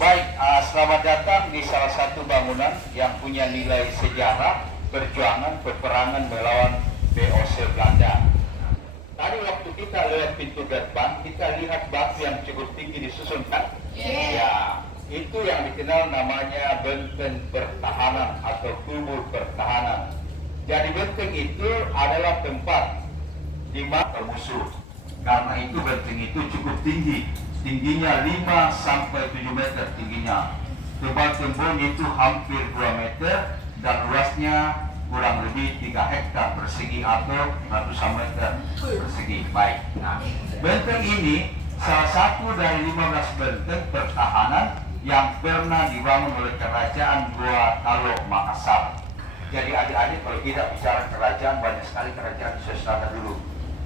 Baik, selamat datang di salah satu bangunan yang punya nilai sejarah perjuangan peperangan melawan VOC Belanda. Tadi waktu kita lewat pintu gerbang, kita lihat batu yang cukup tinggi disusun kan? Ya, itu yang dikenal namanya benteng pertahanan atau tubuh pertahanan. Jadi benteng itu adalah tempat di mana musuh. Karena itu benteng itu cukup tinggi, tingginya 5 sampai 7 meter tingginya. Tebal temboknya itu hampir 2 meter dan luasnya kurang lebih 3 hektar persegi atau ratusan meter persegi. Baik. Nah, benteng ini salah satu dari 15 benteng pertahanan yang pernah dibangun oleh Kerajaan Goa Talo Makassar. Jadi adik-adik kalau kita bicara kerajaan, banyak sekali kerajaan di Sulawesi Selatan dulu.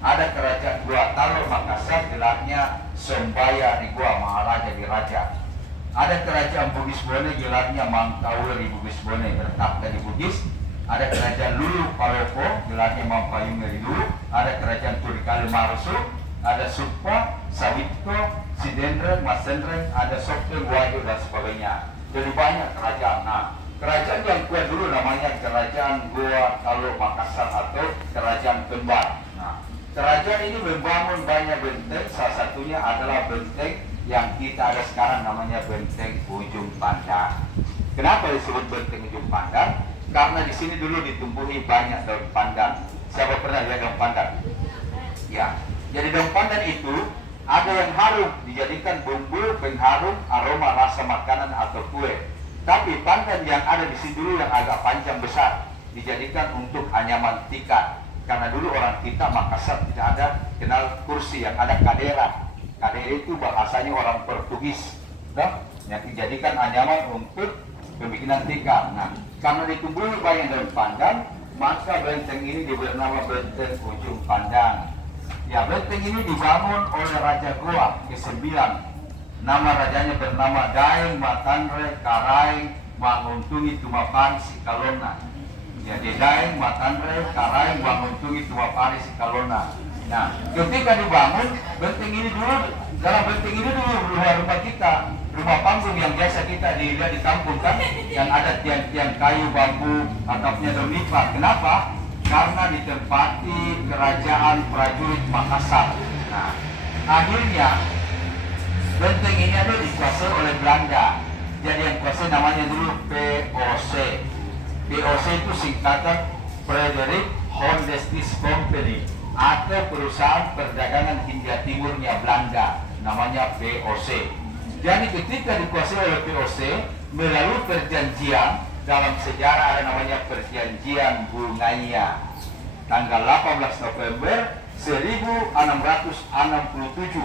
Ada Kerajaan Goa Talo Makassar, gelarnya Sembaya di Goa Maharaja di Raja. Ada Kerajaan Bugis Bone, gelarnya Mangkawe di Bugis Bone, bertakhta di Bugis. Ada Kerajaan Lulu Palopo, gelarnya Mampayunga di Lulu. Ada Kerajaan Turikale Marusu, ada Supa, Sawitko, Sidendre, Masendre, ada Sopte, Wajo dan sebagainya. Jadi banyak kerajaan. Nah, kerajaan yang kuat dulu namanya Kerajaan Goa Talo Makassar atau Kerajaan Kembar. Nah, kerajaan ini membangun banyak benteng, salah satunya adalah benteng yang kita ada sekarang namanya Benteng Ujung Pandang. Kenapa disebut Benteng Ujung Pandang? Karena di sini dulu ditumbuhi banyak daun pandan. Siapa pernah lihat daun pandan? Ya. Jadi daun pandan itu ada yang harum, dijadikan bumbu pengharum aroma rasa makanan atau kue. Tapi pandan yang ada di sini dulu yang agak panjang besar dijadikan untuk anyaman tikar. Karena dulu orang kita Makassar tidak ada kenal kursi, yang ada kadera. Kadera itu bahasanya orang Portugis, yang dijadikan anyaman untuk pembikinan tikar. Nah, karena ditumbuhi banyak daun pandan, maka benteng ini diberi nama Benteng Ujung Pandang. Ya, benteng ini dibangun oleh Raja Goa ke-9. Nama rajanya bernama Daeng Matandre Karaeng Manguntungi Tumapan Sikalona. Jadi Daeng Matandre Karaeng Manguntungi Tumapan Sikalona. Nah, ketika dibangun benteng ini dulu, dalam benteng ini dulu rumah-rumah kita, rumah panggung yang biasa kita dilihat di kampung kan, yang ada tiang-tiang kayu, bambu, atapnya daun nipah. Kenapa? Karena ditempati kerajaan prajurit Makassar. Nah, akhirnya benteng ini ada dikuasai oleh Belanda. Jadi yang kuasai namanya dulu POC. POC itu singkatan Frederick Hondstis Company atau perusahaan perdagangan Hindia Timurnya Belanda, namanya POC. Jadi ketika dikuasai oleh POC melalui perjanjian, dalam sejarah ada namanya perjanjian Bungaya tanggal 18 November 1667.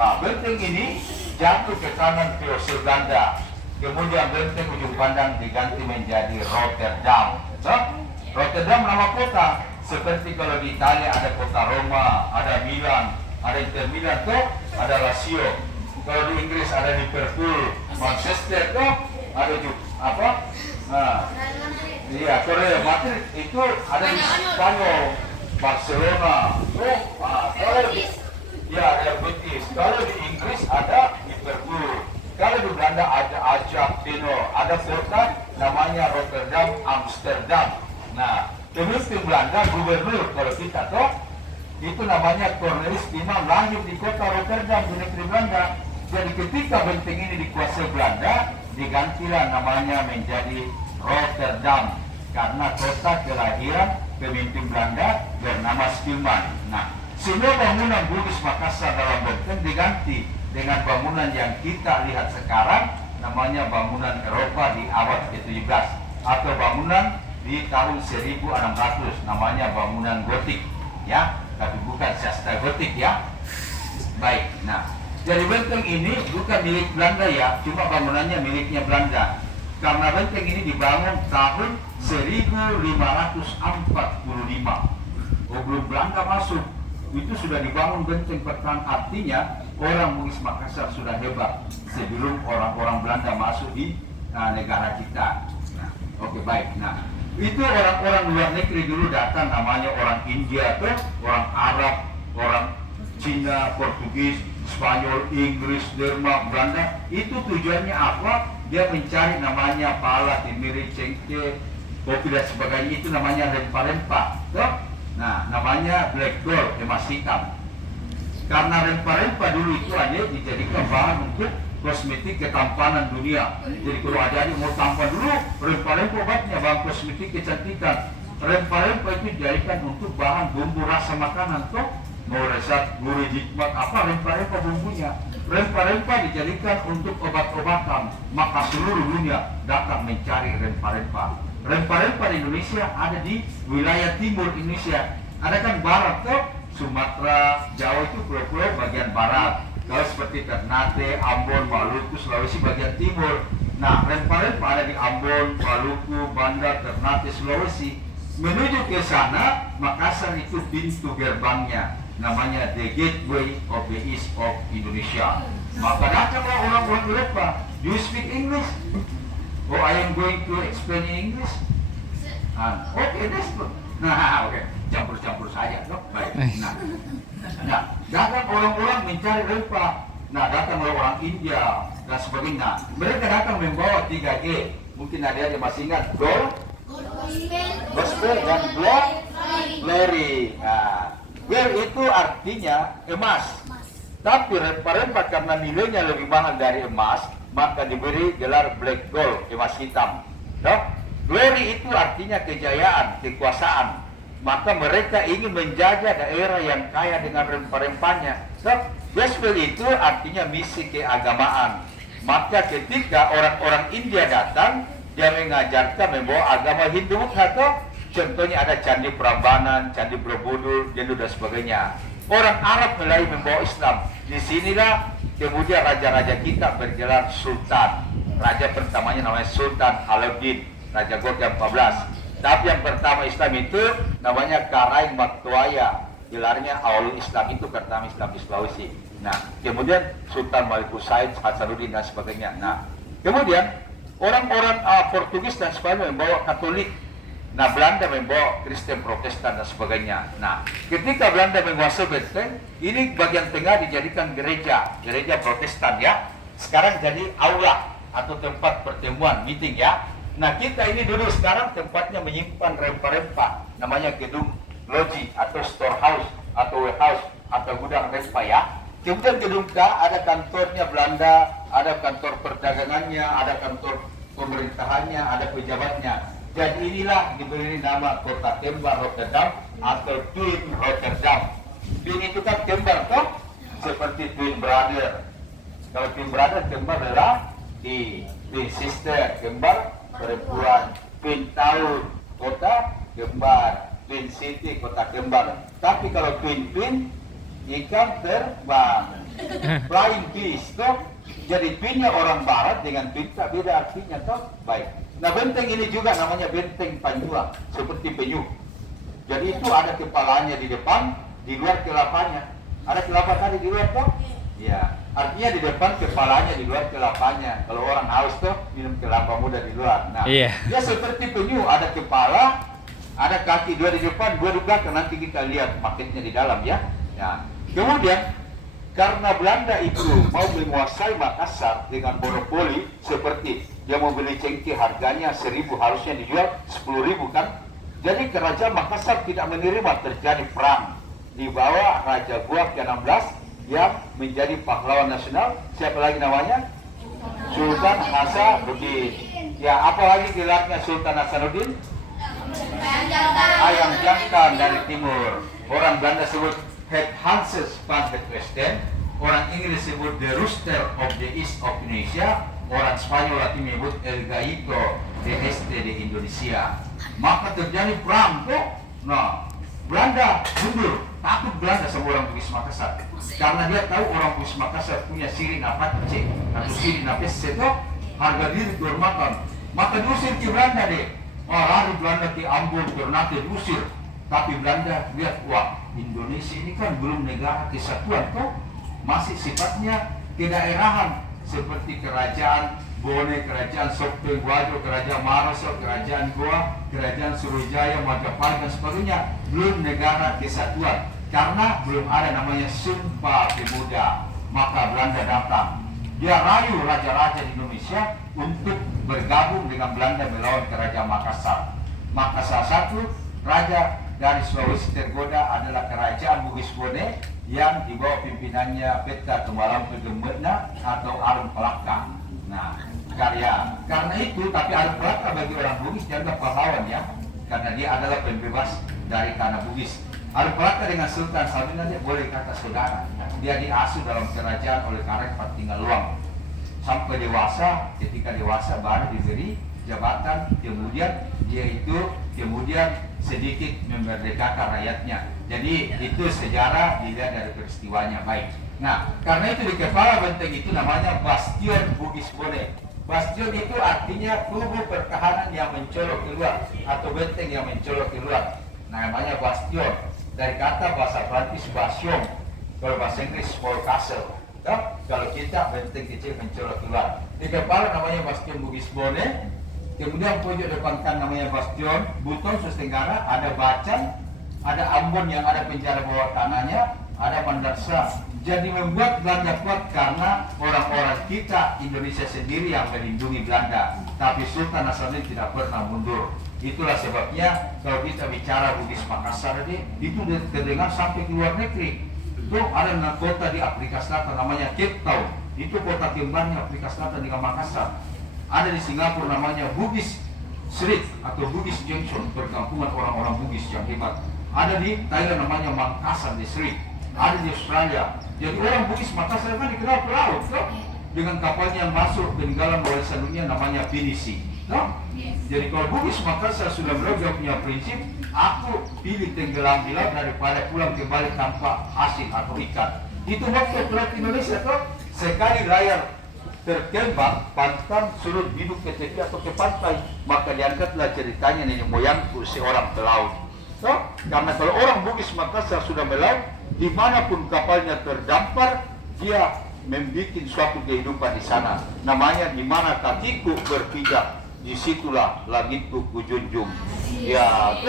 Nah, benteng ini jatuh ke tangan POC Belanda. Kemudian benteng Ujung Pandang diganti menjadi Rotterdam. Rotterdam nama kota. Seperti kalau di Italia ada kota Roma, ada Milan, ada Inter Milan, ada Lazio. Kalau di Inggris ada Liverpool, Manchester, ada juga apa? Nah, iya, Korea Madrid itu ada di Spanyol, Barcelona. Kalau di Betis. Kalau di Inggris ada Liverpool. Kalau di Belanda ada Ajax, ada kota namanya Rotterdam, Amsterdam. Nah, pemimpin Belanda, gubernur kalau kita itu namanya Cornelis Imam, lahir di kota Rotterdam di negeri Belanda. Jadi ketika benteng ini dikuasai Belanda, digantilah namanya menjadi Rotterdam karena kota kelahiran pemimpin Belanda bernama Spilman. Nah, semua bangunan Bugis Makassar dalam benteng diganti dengan bangunan yang kita lihat sekarang, namanya bangunan Eropa di abad ke-17 atau bangunan di tahun 1600, namanya bangunan gotik, ya, tapi bukan sastra gotik, ya. Baik, nah, jadi benteng ini bukan milik Belanda, ya, cuma bangunannya miliknya Belanda. Karena benteng ini dibangun tahun 1545. Belum Belanda masuk, itu sudah dibangun benteng pertahanan. Artinya orang Bugis Makassar sudah hebat sebelum orang-orang Belanda masuk di negara kita. Nah, oke, baik. Nah, itu orang-orang luar negeri dulu datang, namanya orang India, orang Arab, orang Cina, Portugis, Spanyol, Inggris, Denmark, Belanda. Itu tujuannya apa? Dia mencari namanya pala, timiri, cengkeh, kopi dan sebagainya. Itu namanya rempah-rempah. Nah, namanya black gold, emas hitam. Karena rempah-rempah dulu itu hanya dijadikan bahan untuk kosmetik ketampanan dunia. Jadi kalau ada yang mau tampan dulu, rempah-rempah obatnya bahan kosmetik kecantikan. Rempah-rempah itu dijadikan untuk bahan bumbu rasa makanan, toh mau resep, gurih, hikmat, apa rempah-rempah bumbunya. Rempah-rempah dijadikan untuk obat-obatan, maka seluruh dunia datang mencari rempah-rempah. Rempah-rempah di Indonesia ada di wilayah timur Indonesia. Ada kan barat, toh Sumatera, Jawa itu pulau-pulau bagian barat. Kalau seperti Ternate, Ambon, Maluku, Sulawesi bagian timur. Nah, rempah-rempah ada di Ambon, Maluku, Banda, Ternate, Sulawesi. Menuju ke sana, Makassar itu pintu gerbangnya. Namanya The Gateway of the East of Indonesia. Maka datanglah orang-orang Eropa. Do you speak English? Oh, I am going to explain in English. Okay, that's good. Nah, oke. Campur-campur saja, no? Baik. Nah, datang orang-orang mencari rempah. Nah, datang orang India dan sebagainya. Mereka datang membawa 3G. Mungkin ada yang masih ingat gold, gospel dan glory. Nah, gold itu artinya emas. Tapi rempah-rempah karena nilainya lebih mahal dari emas, maka diberi gelar black gold, emas hitam. No? Glory itu artinya kejayaan, kekuasaan. Maka mereka ingin menjajah daerah yang kaya dengan rempah-rempahnya. So, gospel itu artinya misi keagamaan. Maka ketika orang-orang India datang, dia mengajarkan membawa agama Hindu Buddha. Contohnya ada Candi Prambanan, Candi Borobudur, Hindu dan sebagainya. Orang Arab mulai membawa Islam. Disinilah kemudian raja-raja kita bergelar Sultan. Raja pertamanya namanya Sultan Alauddin, Raja Gog yang 14. Tapi yang pertama Islam itu namanya Karaing Maktuaya. Gelarnya awal Islam itu pertama Islam di Sulawesi. Nah, kemudian Sultan Malikus Said, Hasanuddin dan sebagainya. Nah, kemudian orang-orang Portugis dan Spanyol membawa Katolik. Nah, Belanda membawa Kristen Protestan dan sebagainya. Nah, ketika Belanda menguasai Benteng, ini bagian tengah dijadikan gereja Protestan ya. Sekarang jadi aula atau tempat pertemuan, meeting ya. Nah, kita ini dulu sekarang tempatnya menyimpan rempah-rempah, namanya gedung loji atau storehouse atau warehouse atau gudang rempah ya. Kemudian gedung K ada kantornya Belanda, ada kantor perdagangannya, ada kantor pemerintahannya, ada pejabatnya. Jadi inilah diberi nama kota kembar Rotterdam atau Twin Rotterdam. Twin itu kan kembar toh, seperti Twin Brother. Kalau Twin Brother kembar adalah Twin Sister, kembar perempuan. Twin Town, kota kembar. Twin City, kota kembar. Tapi kalau twin ikan terbang. Flying fish toh. Jadi twinnya orang barat dengan twin tak beda artinya toh. Baik. Nah, benteng ini juga namanya benteng Panjua, seperti penyu. Jadi itu ada kepalanya di depan, di luar kelapanya. Ada kelapa tadi di luar toh? Ya, artinya di depan kepalanya, di luar kelapanya. Kalau orang haus tuh minum kelapa muda di luar. Nah, dia seperti penyu, ada kepala, ada kaki, dua di depan, dua di belakang. Nanti kita lihat paketnya di dalam ya. Nah, kemudian karena Belanda itu mau menguasai Makassar dengan monopoli, seperti dia mau beli cengkeh harganya 1.000, harusnya dijual 10.000 kan. Jadi kerajaan Makassar tidak menerima, terjadi perang. Di bawah Raja Guak ke-16 yang menjadi pahlawan nasional. Siapa lagi namanya? Sultan Hasanuddin. Ya, apa lagi gelarnya Sultan Hasanuddin? Ayam jantan dari timur. Orang Belanda sebut Het Hanses van het Westen, orang Inggris sebut The Rooster of the East of Indonesia, orang Spanyol lagi menyebut El Gallito de Este de Indonesia. Maka terjadi perang tuh. Nah, Belanda mundur, takut Belanda sama orang Bugis Makassar, karena dia tahu orang Bugis Makassar punya siri napace atau siri napes itu harga diri dihormatkan. Maka diusir ke Belanda deh. Lari Belanda ke Ambon, Ternate diusir. Tapi Belanda lihat, wah, Indonesia ini kan belum negara kesatuan toh, masih sifatnya kedaerahan seperti kerajaan Bone, kerajaan Sopeng Guajo, kerajaan Marosol, kerajaan Goa, kerajaan Surujaya, Majapahit dan sebagainya, belum negara kesatuan karena belum ada namanya Sumpah Pemuda. maka Belanda datang. Dia rayu raja-raja di Indonesia untuk bergabung dengan Belanda melawan Kerajaan Makassar. Maka salah satu raja dari Sulawesi tergoda adalah Kerajaan Bugis Bone yang di bawah pimpinannya Peta Tumbalang Pegemena atau Arum Pelaka. Nah, karena itu, tapi Arum Pelaka bagi orang Bugis dianggap pahlawan ya, karena dia adalah pembebas dari tanah Bugis. Arum Pelaka dengan Sultan Salmina dia boleh kata saudara. Dia diasuh dalam kerajaan oleh Karek Patinggal Luang sampai dewasa. Ketika dewasa baru diberi jabatan, kemudian dia itu sedikit memerdekakan rakyatnya. Jadi itu sejarah dilihat dari peristiwanya baik. Nah, karena itu di kepala benteng itu namanya Bastion Bugis Bone. Bastion itu artinya tubuh pertahanan yang mencolok keluar atau benteng yang mencolok keluar. Nah, namanya bastion dari kata bahasa Prancis bastion, kalau bahasa Inggris small castle. Kalau kita benteng kecil mencolok keluar. Di kepala namanya Bastion Bugis Bone. Kemudian pojok depan kan namanya Bastion, Buton Sulawesi Tenggara, ada Bacan, ada Ambon yang ada penjara bawah tanahnya, ada Mandarsa. Jadi membuat Belanda kuat karena orang-orang kita Indonesia sendiri yang melindungi Belanda. Tapi Sultan Hasanuddin tidak pernah mundur. Itulah sebabnya kalau kita bicara Bugis Makassar ini, itu terdengar sampai ke luar negeri. Itu ada kota di Afrika Selatan namanya Cape Town. Itu kota kembarnya Afrika Selatan dengan Makassar. Ada di Singapura namanya Bugis Street atau Bugis Junction, perkampungan orang-orang Bugis yang hebat. Ada di Thailand namanya Makassar District. Ada di Australia. Jadi orang Bugis Makassar kan dikenal pelaut, toh? Dengan kapalnya yang masuk peninggalan warisan dunia namanya Pinisi, toh? Jadi kalau Bugis Makassar sudah dia punya prinsip, aku pilih tenggelam di laut daripada pulang kembali tanpa hasil atau ikan. Itu waktu pelaut Indonesia, toh? Sekali layar terkembang, pantang suruh hidup ke tepi atau ke pantai, maka diangkatlah ceritanya nenek moyangku seorang pelaut. So, karena kalau orang Bugis Makassar sudah melaut, dimanapun kapalnya terdampar, dia membuat suatu kehidupan di sana. Namanya di mana kakiku berpijak, disitulah langitku kujunjung. Ya,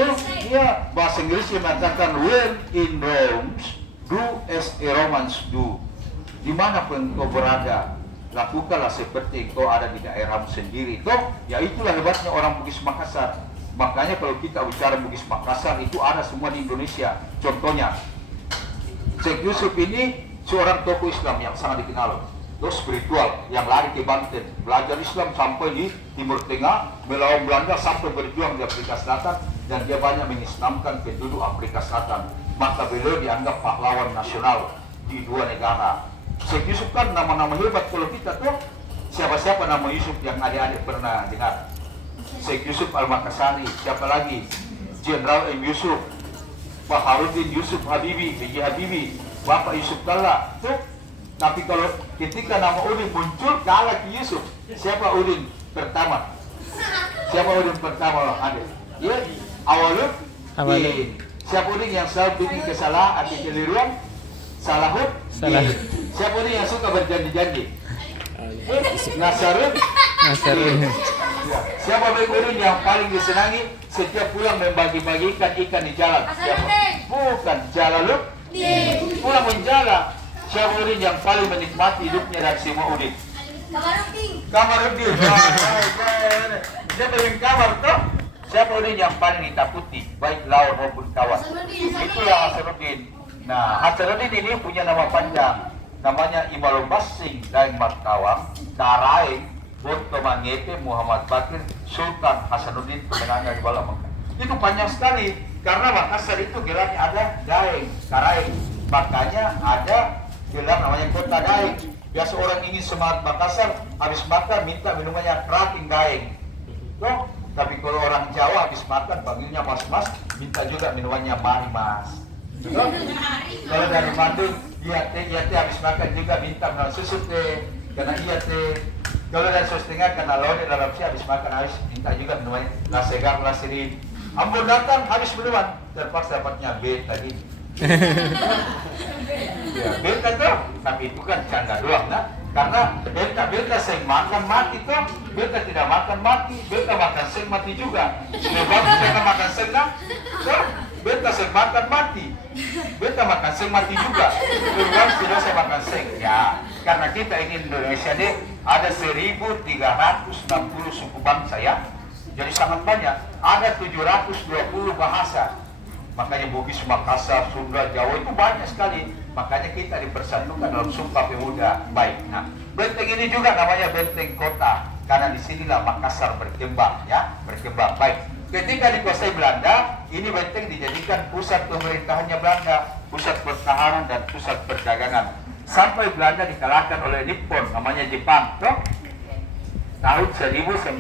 ya bahasa Inggrisnya mengatakan when in Rome, do as a Romans do. Dimanapun kau berada, lakukanlah seperti engkau ada di daerahmu sendiri. Toh, ya itulah hebatnya orang Bugis Makassar. Makanya kalau kita bicara Bugis Makassar itu ada semua di Indonesia. Contohnya, Syekh Yusuf ini seorang tokoh Islam yang sangat dikenal, tokoh spiritual yang lari ke Banten, belajar Islam sampai di Timur Tengah, melawan Belanda sampai berjuang di Afrika Selatan, dan dia banyak mengislamkan penduduk Afrika Selatan. Maka beliau dianggap pahlawan nasional di dua negara. Syekh Yusuf kan nama-nama hebat. Kalau kita tuh siapa-siapa nama Yusuf yang adik-adik pernah dengar? Syekh Yusuf Al-Makassari, siapa lagi? Jenderal M. Yusuf, Baharudin Yusuf Habibi, B.J. Habibi, Bapak Yusuf Kalla. Tuh. Tapi kalau ketika nama Udin muncul, kalah ke Yusuf. Siapa Udin pertama? Siapa Udin pertama, adik? Ya, Awalud. Siapa Udin yang selalu bikin kesalahan atau keliruan? Salahud. Siapa Udin yang suka berjanji-janji? Nasarud. Ya. Siapa Udin yang paling disenangi setiap pulang membagi-bagikan ikan di jalan? Siapa? Bukan Jalalud. Pulang menjala. Siapa Udin yang paling menikmati hidupnya dari semua Udin? Kamarudin. Siapa yang kamar toh? Siapa Udin yang paling ditakuti baik lawan maupun kawan? Itulah Hasanuddin. Nah, Hasanuddin ini punya nama panjang. Namanya Imalum Basing dan Martawang, Daraing, Bonto Mangete, Muhammad Bakir, Sultan Hasanuddin, pemenangnya di bawah Mekah. Itu panjang sekali, karena Makassar itu gelarnya ada Daeng, Karaeng. Makanya ada gelar namanya Kota Daeng. Biasa orang ingin semangat Makassar, habis makan minta minumannya Krating Daeng. Loh, tapi kalau orang Jawa habis makan panggilnya Mas-Mas, minta juga minumannya Mari Mas. Kalau dari Bandung, iya teh habis makan juga minta minum susu teh, karena iya teh. Kalau dari Sulawesi Tengah, karena lawan dalam si habis makan habis minta juga minumannya Lasegar, Lasirin. Ambon datang habis minuman, terpaksa dapatnya B tadi. Ya, beta tuh, tapi itu kan canda doang, nah. Karena beta sering makan mati tuh, beta tidak makan mati, beta makan sering mati juga. Sebab beta makan sering, nah. So, beta seng makan mati, beta makan seng mati juga. Berulang sudah saya makan seng. Ya, karena kita ini Indonesia ini ada 1.360 suku bangsa ya. Jadi sangat banyak. Ada 720 bahasa. Makanya Bugis, Makassar, Sunda, Jawa itu banyak sekali. Makanya kita dipersatukan dalam Sumpah Pemuda. Baik. Nah, benteng ini juga namanya benteng kota. Karena disinilah Makassar berkembang, ya, berkembang. Baik. Ketika dikuasai Belanda, ini benteng dijadikan pusat pemerintahannya Belanda, pusat pertahanan dan pusat perdagangan. Sampai Belanda dikalahkan oleh Nippon, namanya Jepang, toh? Tahun 1942,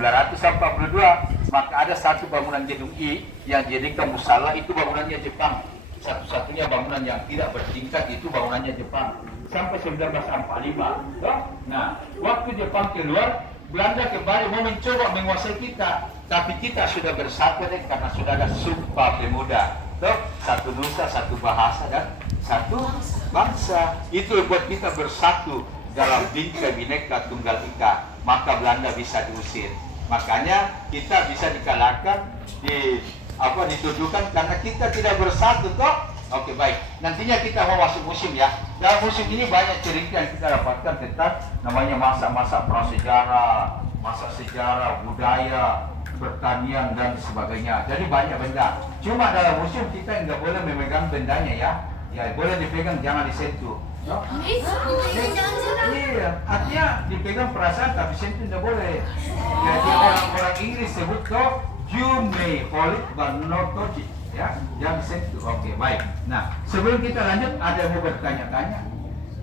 maka ada satu bangunan gedung I yang dijadikan musala, itu bangunannya Jepang. Satu-satunya bangunan yang tidak bertingkat itu bangunannya Jepang. Sampai 1945. Nah, waktu Jepang keluar, Belanda kembali mau mencoba menguasai kita. Tapi kita sudah bersatu karena sudah ada Sumpah Pemuda. Satu nusa, satu bahasa, dan satu bangsa. Itu buat kita bersatu dalam Bhinneka Bhinneka Tunggal Ika. Maka Belanda bisa diusir. Makanya kita bisa dikalahkan, dituduhkan karena kita tidak bersatu, toh. Oke, baik. Nantinya kita mau masuk musim ya. Dalam musim ini banyak cerita yang kita dapatkan tentang namanya masa-masa prasejarah, masa sejarah, budaya, pertanian dan sebagainya. Jadi banyak benda. Cuma dalam musim kita nggak boleh memegang bendanya ya. Ya boleh dipegang, jangan disentuh. No? Iya, artinya dipegang perasaan tapi sentuh tidak boleh. Jadi orang-orang Inggris sebut toh, you may hold it but not touch it. Ya, jangan disentuh. Oke, baik. Nah, sebelum kita lanjut, ada yang mau bertanya-tanya?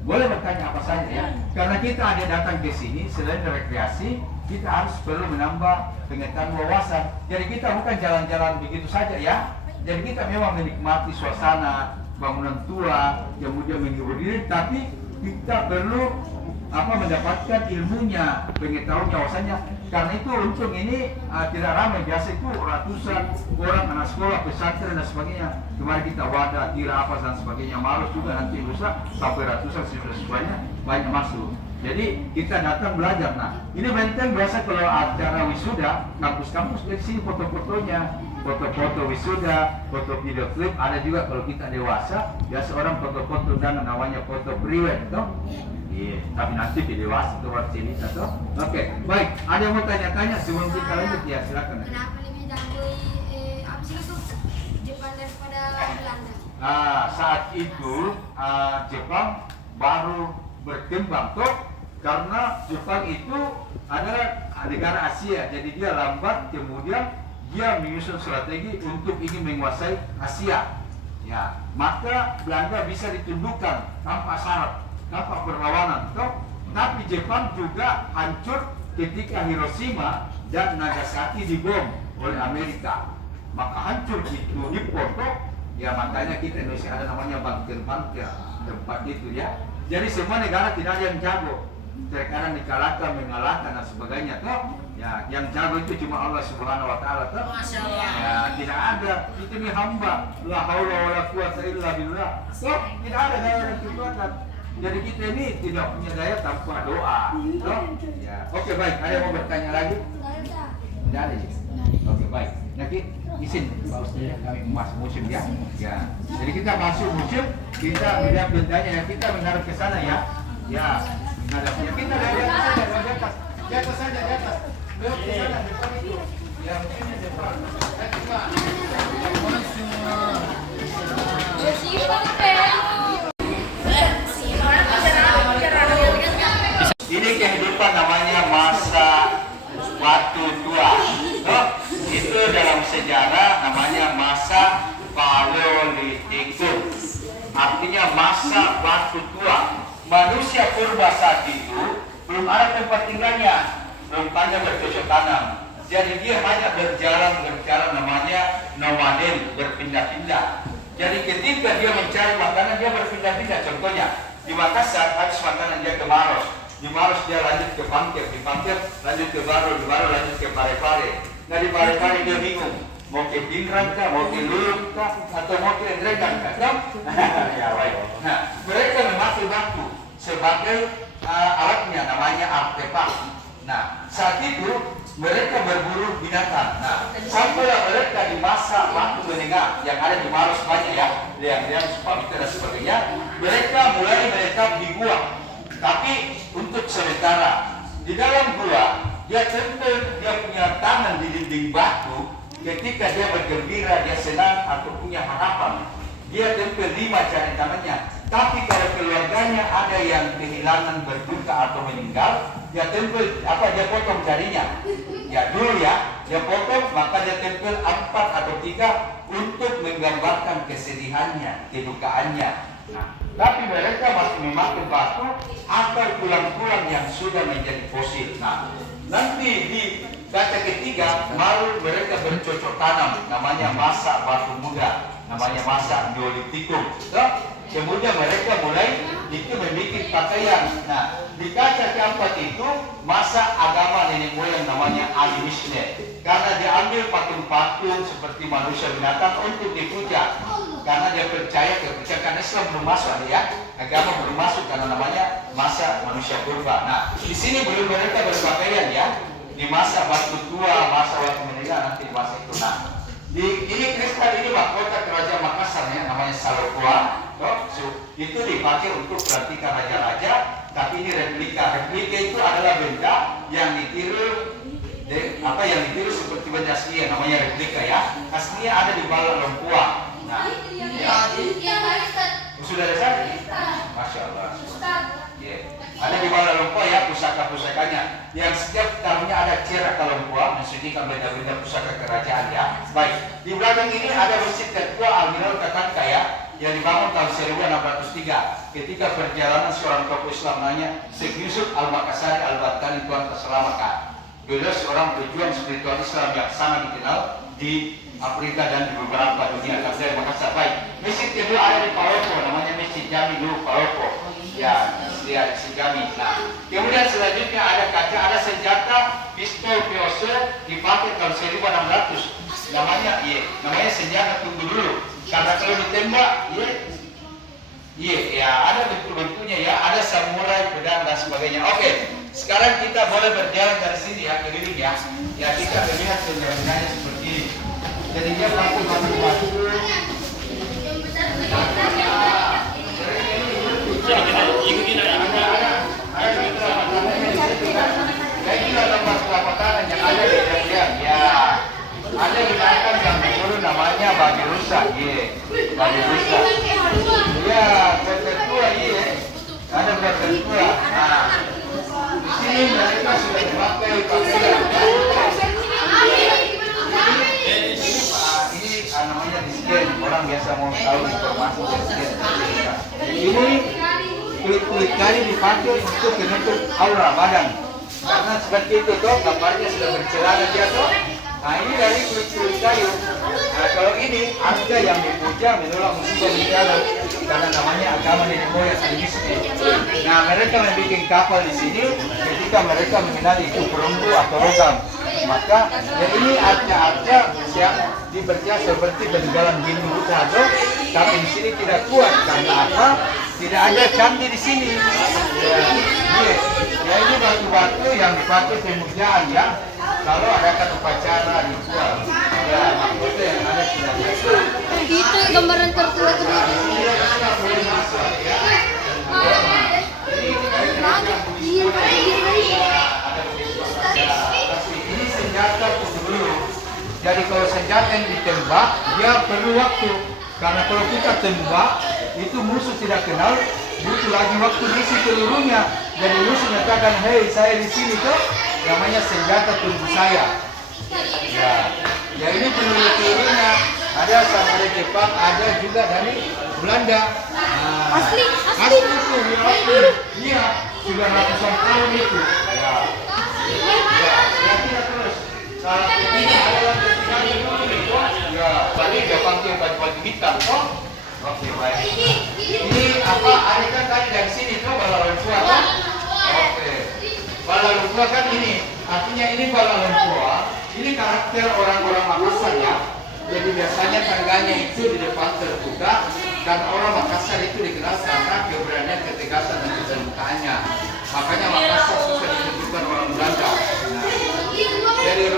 Boleh bertanya apa saja ya. Karena kita ada datang ke sini selain rekreasi, kita harus perlu menambah pengetahuan wawasan. Jadi kita bukan jalan-jalan begitu saja ya. Jadi kita memang menikmati suasana bangunan tua, kemudian menghibur diri, tapi kita perlu mendapatkan ilmunya, pengetahuan wawasannya. Karena itu untung ini tidak ramai, biasa itu ratusan orang anak sekolah, pesantren dan sebagainya. Kemarin kita wadah, tira apa dan sebagainya, malu juga nanti lusa sampai ratusan siswa-siswanya banyak masuk. Jadi kita datang belajar. Nah, ini benteng biasa kalau acara wisuda, kampus-kampus dari sini foto-fotonya, foto-foto wisuda, foto video klip, ada juga kalau kita dewasa, biasa orang foto-foto dan namanya foto priwet, toh. Iya, tapi nanti di dewasa itu buat cerita toh. Oke, baik. Ada yang mau tanya-tanya sebelum kita lanjut ya, silakan. Kenapa lebih jago apa sih itu Jepang daripada Belanda? Saat itu Jepang baru berkembang toh, karena Jepang itu adalah negara Asia, jadi dia lambat, kemudian dia menyusun strategi untuk ingin menguasai Asia. Ya, maka Belanda bisa ditundukkan tanpa syarat, tanpa perlawanan toh. Tapi Jepang juga hancur ketika Hiroshima dan Nagasaki dibom oleh Amerika. Maka hancur itu Nippon toh. Ya makanya kita Indonesia ada namanya bunker-bunker tempat itu ya. Jadi semua negara tidak ada yang jago. Terkadang dikalahkan, mengalahkan dan sebagainya toh. Ya, yang jago itu cuma Allah Subhanahu wa taala toh. Ya, tidak ada. Itu nih hamba. La haula wala quwata illa billah. Toh, tidak ada daya dan kekuatan. Jadi kita ini tidak punya daya tanpa doa. Toh? Ya. Oke, baik. Ada yang mau bertanya lagi? Tidak ada. Oke, baik. Nanti izin Pak Ustaz, kami masuk musim ya. Ya. Jadi kita masuk musim, kita melihat bendanya ya, kita menghadap ke sana ya. Ya, menghadapnya. Kita dari atas saja, dari atas. Di atas saja, di atas. Belok ke sana, depan itu. Ya, musimnya depan. Ini kehidupan namanya masa batu tua. Itu dalam sejarah namanya masa Paleolitikum. Artinya masa batu tua. Manusia purba saat itu belum ada tempat tinggalnya, belum ada bercocok tanam. Jadi dia hanya berjalan namanya nomaden, berpindah-pindah. Jadi ketika dia mencari makanan dia berpindah-pindah. Contohnya di Makassar habis makanan dia ke Maros. Di Maros dia lanjut ke Pangkep, di Pangkep lanjut ke Baro, di Baro lanjut ke Parepare. Nah di Parepare dia bingung, mau ke Pinrang kah, mau ke Lulut kah, atau mau ke Endregan kah? Ya baik. Nah mereka memakai batu sebagai alatnya, namanya artefak. Nah, saat itu mereka berburu binatang. Nah, sampailah mereka di masa waktu menengah yang ada di Maros banyak ya, yang Supamita dan sebagainya. Mereka di gua, tapi untuk sementara di dalam gua dia tempel dia punya tangan di dinding batu. Ketika dia bergembira, dia senang atau punya harapan, dia tempel 5 jari tangannya. Tapi kalau keluarganya ada yang kehilangan, berduka atau meninggal, dia tempel dia potong jarinya. Ya dulu ya, dia potong, maka dia tempel 4 atau 3 untuk menggambarkan kesedihannya, kedukaannya. Nah, tapi mereka masih memakai batu atau tulang-tulang yang sudah menjadi fosil. Nah, nanti di kata ketiga baru mereka bercocok tanam, namanya masa batu muda, namanya masa Neolitikum. Kemudian mereka mulai itu membuat pakaian. Nah, di kaca keempat itu masa agama nenek moyang namanya animisme, karena diambil patung-patung seperti manusia binatang untuk dipuja, karena dia percaya kepercayaan Islam belum masuk ya, agama belum masuk karena namanya masa manusia purba. Nah, di sini belum mereka berpakaian ya, di masa batu tua, masa waktu meninggal, nanti di masa itu. Nah, ini kristal ini mahkota kerajaan Makassar ya, namanya Salokoa. Itu dipakai untuk pelantikan raja-raja, tapi ini replika. Replika itu adalah benda yang ditiru, yang ditiru seperti benda asli, namanya replika ya. Aslinya ada di Bala Lempua. Nah, sudah ada saya? Masya Allah. Ada di Bala Lempua ya, pusaka-pusakanya. Yang setiap tahunnya ada Cera Lempua, mensucikan benda-benda pusaka kerajaan ya. Baik, di belakang ini ada masjid ketua Almirul Katanka ya, yang dibangun tahun 1603 ketika perjalanan seorang tokoh Islam namanya Syekh Yusuf Al-Makassari Al-Battani, Tuhan terselamatkan. Beliau seorang pejuang spiritual Islam yang sangat dikenal di Afrika dan di beberapa dunia. Dari Makassar. Baik, masjid kedua ada di Palopo, namanya Masjid Jami dulu Palopo. Ya, dia Masjid Jami. Nah, kemudian selanjutnya ada kaca, ada senjata pistol POC dipakai tahun 1600. Namanya senjata tunggu dulu. Karena kalau ditembak, ada bentuk-bentuknya ya, ada samurai, pedang dan sebagainya. Oke, sekarang kita boleh berjalan dari sini ya, keliling ya. Ya, kita melihat benda-bendanya seperti ini. Jadi dia pakai batu-batu. Ini ada telapak tangan yang ada di bagian ya. Ada binatang yang dulu namanya babi rusa, babi rusa. Iya, berketua, ada berketua. Nah, di sini mereka sudah memakai pakaian. Ini namanya disken. Orang biasa mau tahu informasi disken. Ini kulit-kulit kayu dipakai untuk menutup aura badan. Karena seperti itu toh, gambarnya sudah bercelana dia toh. Nah, ini dari kulit-kulit kayu. Nah, kalau ini harga yang dipuja menolak musibah bencana, karena namanya agama nenek moyang animisme. Nah, mereka membuat kapal di sini ketika mereka mengenal itu perunggu atau logam. Maka ini arca-arca yang dipercaya seperti peninggalan Hindu Buddha, tapi di sini tidak kuat karena apa? Tidak ada candi di sini. Ya, ini batu-batu yang dipakai pemujaan ya. Kalau adakan upacara ritual, ya mahkota yang ada sudah biasa. Itu gambaran tertua terus. Ini senjata dulu. Jadi kalau senjata yang ditembak, dia perlu waktu. Karena kalau kita tembak, itu musuh tidak kenal, butuh lagi waktu isi pelurunya. Jadi musuh mengatakan, hei saya di sini tuh, namanya senjata tunggu saya. Ya ini pelurunya ada dari Jepang, ada juga dari Belanda. Nah, asli itu, iya sudah ratusan tahun itu. Ya kita terus. Ini adalah ya, tadi dia pakai baju hitam toh. Oke, baik. Ini apa? Ada kan tadi dari sini tuh bala lempua kan? Oke. Bala lempua kan ini. Artinya ini bala lempua. Ini karakter orang-orang Makassar ya. Jadi biasanya tangganya itu di depan terbuka. Dan orang Makassar itu dikenal karena keberanian, ketegasan dan keterbukaannya. Makanya Makassar susah ditentukan orang Belanda.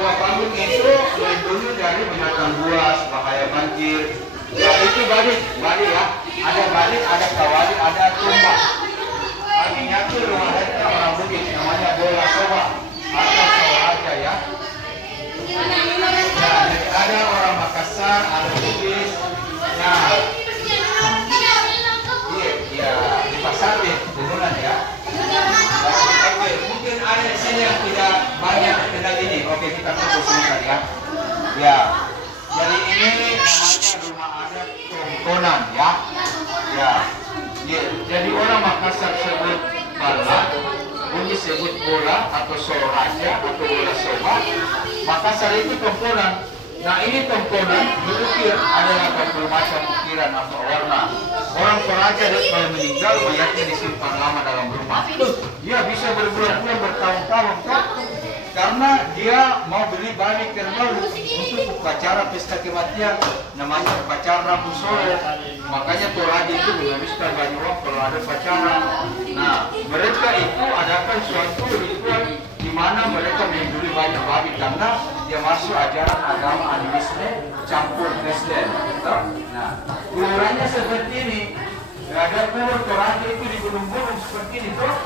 Kalau panggung itu melindungi dari binatang buas, bahaya banjir. Ya itu balik ya. Ada balik, ada kawali, ada tumbak. Artinya itu rumah mereka orang Bugis namanya bola soba atau soba aja ya. Nah, jadi ada orang Makassar, ada Bugis. Nah, iya, di pasar deh, beneran ya. Oke, mungkin ada di sini yang tidak banyak kenal ini. Oke, kita tunggu sebentar ya. Ya, jadi ini namanya rumah adat Tongkonan ya. Ya, jadi orang Makassar sebut bala, Bugis sebut bola atau soraja atau bola soba. Makassar itu Tongkonan. Nah ini Tongkonan diukir adalah bermacam ukiran atau warna. Orang Toraja kalau meninggal mayatnya disimpan lama dalam rumah. Dia bisa berbulan-bulan bertahun-tahun kan? Karena dia mau beli balik kerbau untuk upacara pesta kematian, namanya upacara Busole. Makanya Toraja itu menghabiskan banyak uang kalau ada upacara. Nah mereka itu adakan suatu ritual di mana mereka membeli banyak babi karena dia masuk ajaran agama animisme campur Kristen. Nah, ukurannya seperti ini. Ada kubur Toraja itu di gunung-gunung seperti ini tuh.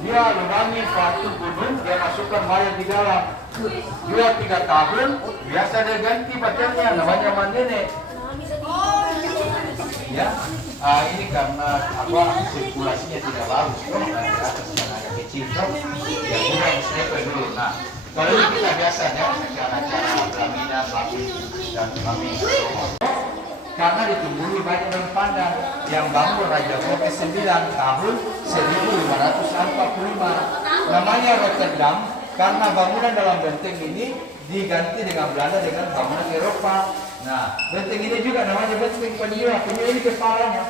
Dia lubangi batu gunung, dia masukkan mayat di dalam. 2-3 tahun, biasa dia ganti badannya, namanya mandene. Ya, ini karena apa sirkulasinya tidak bagus, tuh di atas yang agak kecil tuh, ya kurang stepper dulu. Nah, kalau ini kita biasanya acara-acara pelaminan, babi dan kami karena ditumbuhi banyak daun pandan yang bangun Raja Boke 9 tahun 1545. Namanya Rotterdam karena bangunan dalam benteng ini diganti dengan Belanda dengan bangunan Eropa. Nah, benteng ini juga namanya benteng Penyu. Penyu ini kepalanya.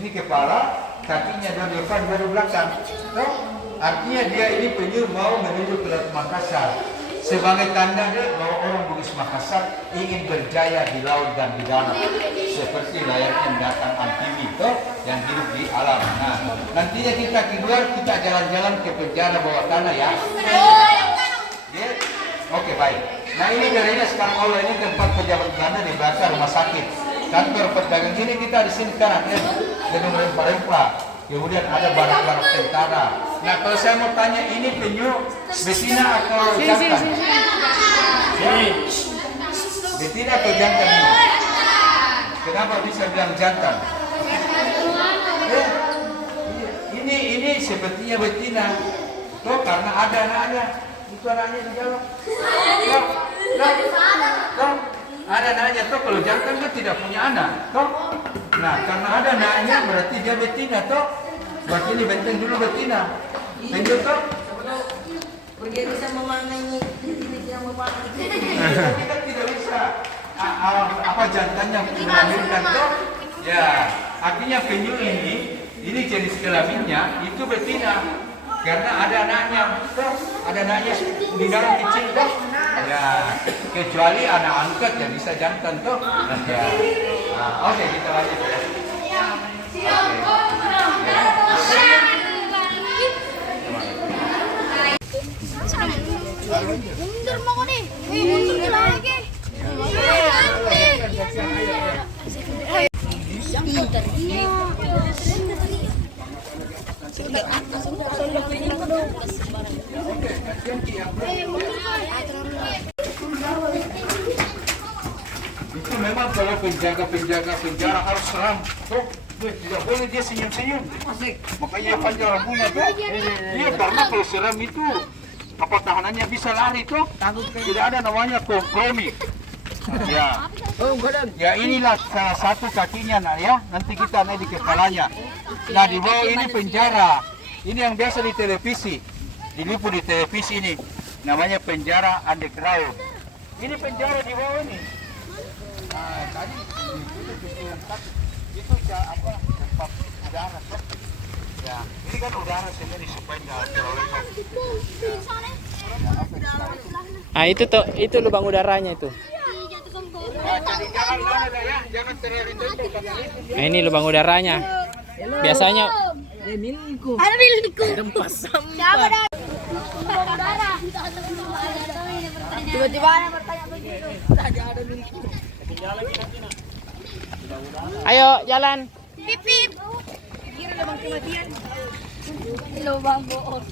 Ini kepala, kakinya dua di depan, dua di belakang. Nah, artinya dia ini penyu mau menuju ke Laut Makassar. Sebagai tanda dia bahwa orang Bugis Makassar ingin berjaya di laut dan di darat, seperti layaknya binatang amfibi yang hidup di alam. Nah, nantinya kita keluar, kita jalan-jalan ke penjara bawah tanah ya. Ya? Oke, baik. Nah ini gereja sekarang Allah ini tempat pejabat Belanda di belakang rumah sakit. Kantor pedagang ini kita di sini sekarang ya, gedung rempah-rempah. Kemudian ada barak-barak tentara. Nah kalau saya mau tanya ini penyu betina atau jantan? Betina atau jantan ini? Kenapa bisa bilang jantan? Ini sepertinya betina. Tuh karena ada anaknya. Itu anaknya di dalam. Ada anaknya tuh kalau jantan kan tidak punya anak. Tuh. Nah, karena ada anaknya berarti dia betina toh. Berarti ini benteng dulu betina. Lanjut toh. Pergi bisa memanai yang memanai. Kita tidak bisa apa jantannya melahirkan toh. Ya, artinya penyu ini jenis kelaminnya itu betina. Karena ada anaknya toh, ada anaknya di dalam kecil toh. Ya, kecuali anak angkat yang bisa jantan toh. Ya. Nah, oke, kita lanjut ya. Mundur mau nih. Mundur lagi. Itu memang kalau penjaga penjara harus seram. Tuh, tidak boleh dia senyum-senyum. Makanya panjang rambutnya tuh. Iya, karena kalau seram itu apa tahanannya bisa lari tuh. Tidak ada namanya kompromi. Ya. Ya inilah salah satu kakinya nak ya. Nanti kita naik di kepalanya. Nah di bawah ini penjara. Ini yang biasa di televisi. Diliput di televisi ini. Namanya penjara underground. Ini penjara di bawah ini. Nah, tadi itu apa tempat udara tuh. Ya, ini kan udara sendiri supaya tidak terlalu itu lubang udaranya itu. Nah, jadi jangan mana dah ya, jangan terlalu itu. Nah, ini lubang udaranya. Biasanya Ada milikku. Tempat sampah. Udara. Tiba-tiba ada bertanya begitu. Tadi ada dulu. Ayo jalan. Pip pip. Kira lubang kematian. Lubang bohong.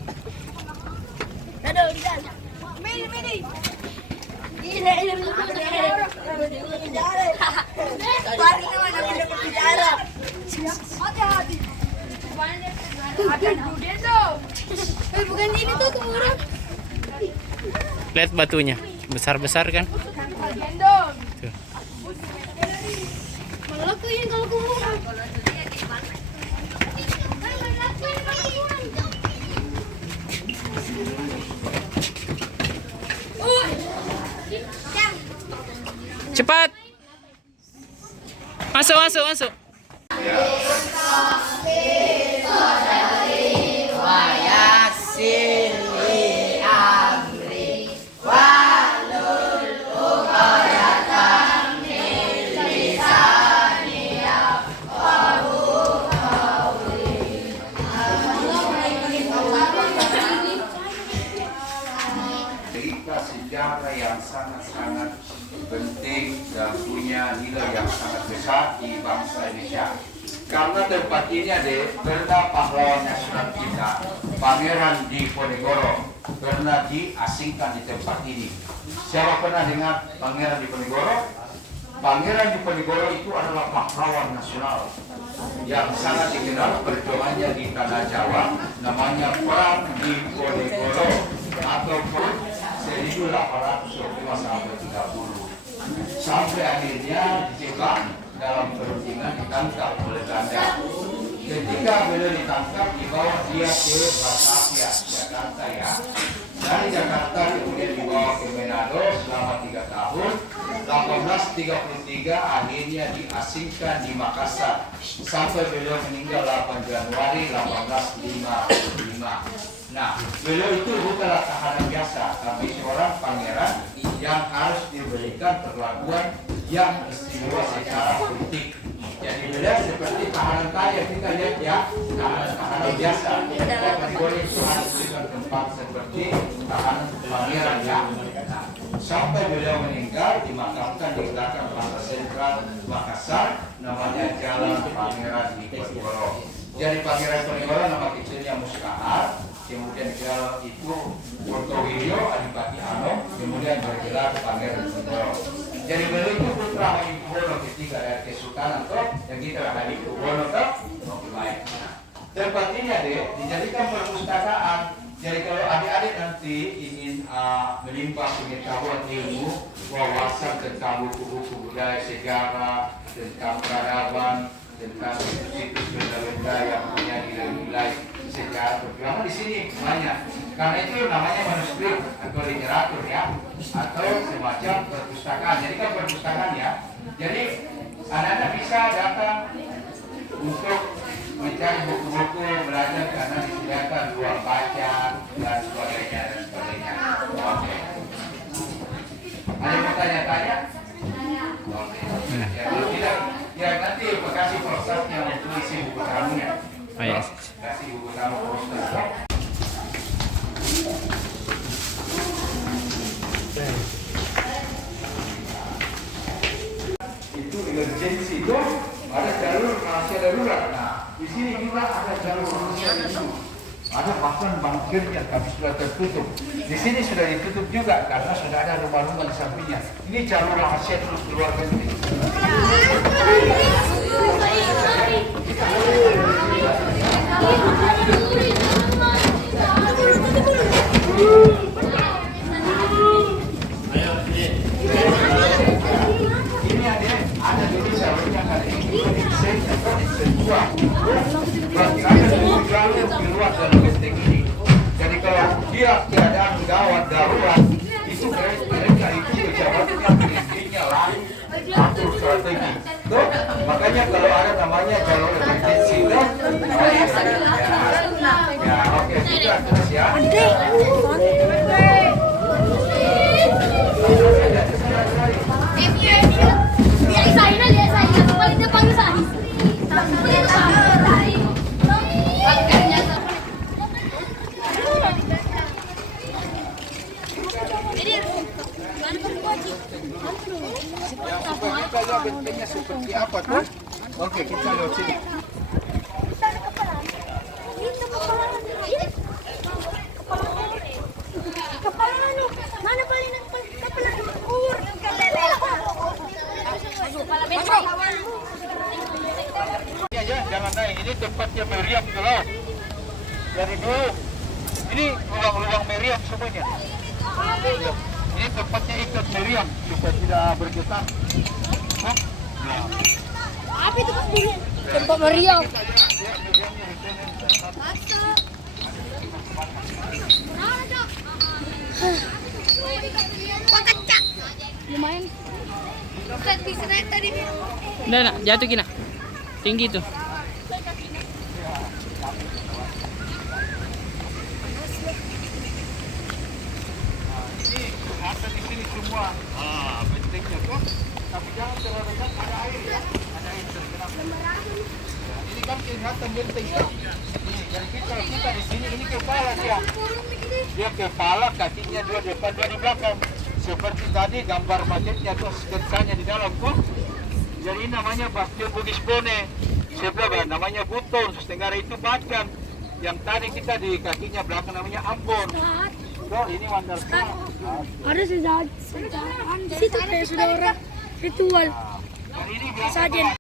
Aduh, lihat. Mini mini. Ini Pari naman ang pinapagkijara. Hati-hati. Ada dito. Bukan ini tuh kemurah. Lihat batunya. Besar-besar kan? Gendong. Malah tuh yang kalau kemurah. Cepat. Masuk, masuk, masuk. Cerita sejarah yang sangat-sangat penting dan punya nilai yang sangat besar di bangsa Indonesia. Karena tempat ini ada pernah pahlawan nasional kita, Pangeran Diponegoro, pernah diasingkan di tempat ini. Siapa pernah dengar Pangeran Diponegoro? Pangeran Diponegoro itu adalah pahlawan nasional yang sangat dikenal perjuangannya di tanah Jawa, namanya Perang Diponegoro ataupun 1825 sampai 30. Sampai akhirnya dijebak dalam perundingan, ditangkap oleh Belanda. Ketika beliau ditangkap, dibawa dia ke Batavia, Jakarta ya. Dari Jakarta kemudian dibawa ke Manado selama 3 tahun. 1833 akhirnya diasingkan di Makassar sampai beliau meninggal 8 Januari 1855. Nah, beliau itu bukanlah tahanan biasa, tapi seorang pangeran yang harus diberikan perlakuan yang istimewa secara politik. Jadi beliau seperti tahanan kaya, kita lihat ya, tahanan biasa. Kategori itu harus diberikan tempat seperti tahanan pangeran ya. Nah, sampai beliau meninggal dimakamkan di belakang Pasar Sentral Makassar, namanya Jalan Pangeran Diponegoro. Jadi Pangeran Diponegoro nama kecilnya Muskahar. Kemudian gelar itu Wontowilyo Adipati Anom, kemudian bergelar Pangeran Diponegoro. Jadi beliau itu putra Hamengkubuwono ketiga dari Kesultanan toh, yang kita Hamengkubuwono toh. Oke baik. Tempat ini ada dijadikan perpustakaan. Jadi kalau adik-adik nanti ingin melimpah pengetahuan ilmu, wawasan tentang buku-buku budaya sejarah, tentang peradaban, tentang situs-situs benda-benda yang punya nilai-nilai sejarah perjuangan di sini banyak. Karena itu namanya manuskrip atau literatur ya, atau semacam perpustakaan. Jadi kan perpustakaan ya. Jadi anak-anak bisa datang untuk mencari buku-buku, belajar karena disediakan ruang baca dan sebagainya dan sebagainya. Oke. Ada yang mau tanya-tanya? Oke. Ya kalau tidak, ya nanti kasih prosesnya untuk isi buku tamunya. Oh, yes. Kasih buku tamu proses. Itu emergency itu ada jalur rahasia darurat. Nah, di sini juga ada jalur rahasia darurat. Ada bahkan bankirnya tapi sudah tertutup. Di sini sudah ditutup juga karena sudah ada rumah-rumah di sampingnya. Ini jalur rahasia terus keluar negeri. Ini ada dulu jalurnya kali ini kedua. Berarti ada dulu jalur keluar dari benteng ini. Jadi kalau dia keadaan gawat darurat, itu mereka itu pejabat yang pemimpinnya lain atur strategi. Tuh, makanya kalau ada namanya jalur emergency itu, ya oke sudah terus ya. Biar saya paling depan saya. Ya, supaya kita lihat bentengnya seperti apa tuh. Oke, kita lihat sini. Mana paling kepala uur Ini aja, jangan naik. Ini tempatnya meriam ke laut. Dari dulu, ini lubang-lubang meriam semuanya. Ini tempatnya ikat meriam supaya tidak bergetar. Hah? Nah. Apa itu Mas? Tempat meriam. Lumayan. Bukan bisa naik tadi. Udah nak, jatuh kina. Tinggi tuh. Ada di sini semua. Bentengnya tuh. Tapi jangan terlalu dekat, ada air ya. Ada air tergenang. Ya, ini kan kelihatan benteng tuh. Nih, dan kita di sini ini kepala dia. Dia kepala, kakinya dua depan, dua di belakang. Seperti tadi gambar magetnya tuh sketsanya di dalam tuh. Jadi ini namanya Bakti Bugis Bone. Sebelah namanya Buton, setengah itu Bacan. Yang tadi kita di kakinya belakang namanya Ambon. Oh, ini Wandar semua. Ada sejahat. Di situ kayak sudah orang ritual. Dan ini Sajen.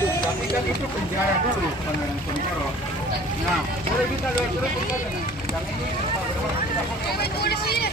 tapi kan itu penjara dulu, penjara. Nah, boleh kita lihat terus. Yang ini Tulis ini.